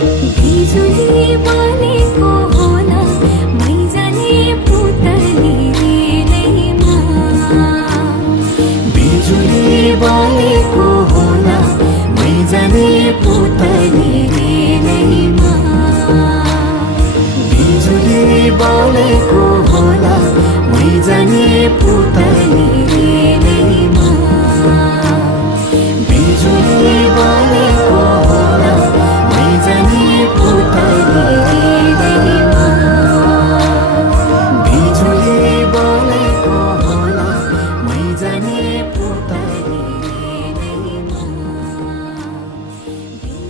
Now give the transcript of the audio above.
बिजुली बलेको होला मैजाने पुतली रेलैमा। बिजुली बलेको होला मैजाने पुतली रेलैमा। बिजुली बलेको होला मैजाने पुतली